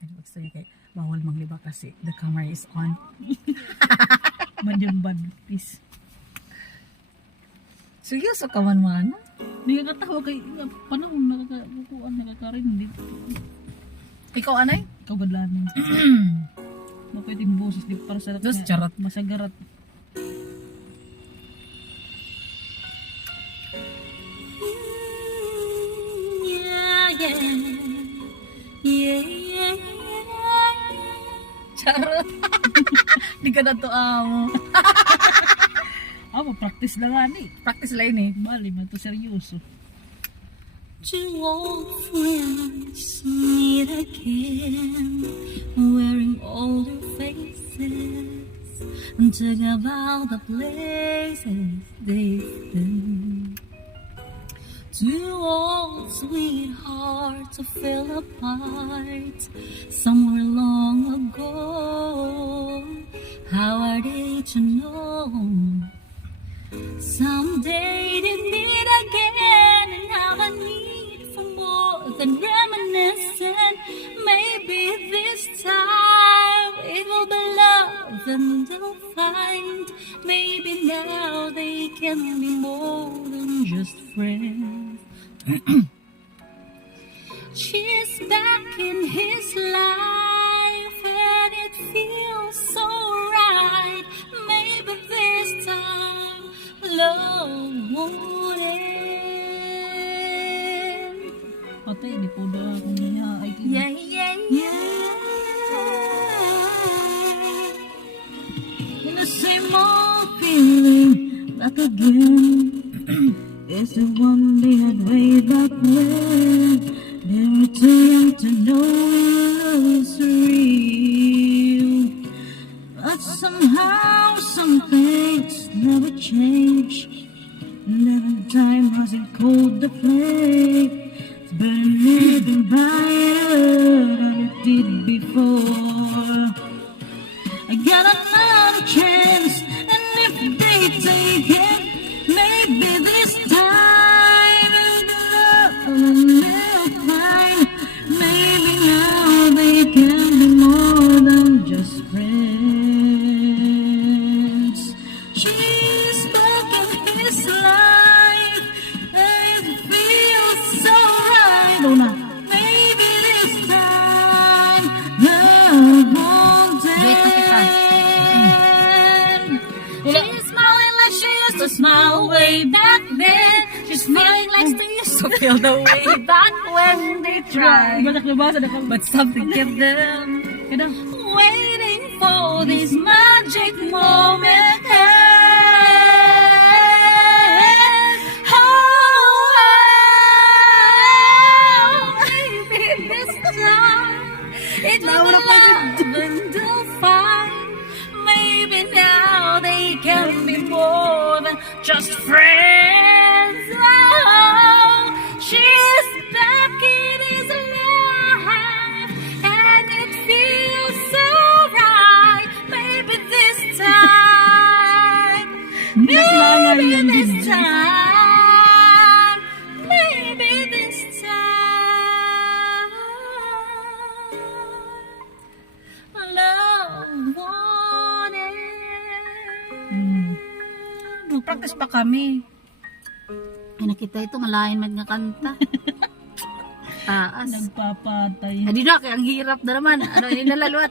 Gusto niya kay bawal mangliba kasi the camera is on. Madyang bad piece. Seryoso ka man man? Hindi ka katawa kay panahon nakakabukuan, nakakarin dito. Ikaw anay? Kagadlanin. Mapwedeng boses di para sa Dos charot. masagarat. Charot. Di ka na to amo. Practice lang nga ni. Practice lang eh. Bali, man to seryoso. Two old friends meet again, wearing older faces, and talk about the places they've been. Two old sweethearts fell apart somewhere long ago. How are they to know? Someday they meet again and have a need for more than reminiscing. Maybe this time it will be love and they'll find. Maybe now they can be more than just friends. She's back in his life and it feels so right. Maybe this time love won't end. Patay, di po ba kung niya ay Yeah, yeah, yeah. In the same old feeling back again. It's the one they had way back when. They were too young to know love is real. But somehow some things never change. Never time has it cold to play. It's better living by than it did before. I got another chance, and if they take it, maybe this time they'll find. Maybe now they can be more than just friends. She's back in his life, and it feels so right. Oh, no. Maybe this time love won't end. She's smiling like she used to smile way back then. She's smiling like she used to feel the way back when they tried. Batak na ba sa dakal? But something kept them Kada, Waiting for this magic moment. Oh, maybe this time it will be love and they'll find. Maybe now they can be more than just friends. Oh, she's back in his life, and it feels so right. Maybe this time, maybe this time, maybe this time, love won't end. Practice pa kami. Ay, nakita ito, malayan man nga kanta. Taas. nagpapatay. Adi na, kaya ang hirap na naman. Ano, yun nalaluat.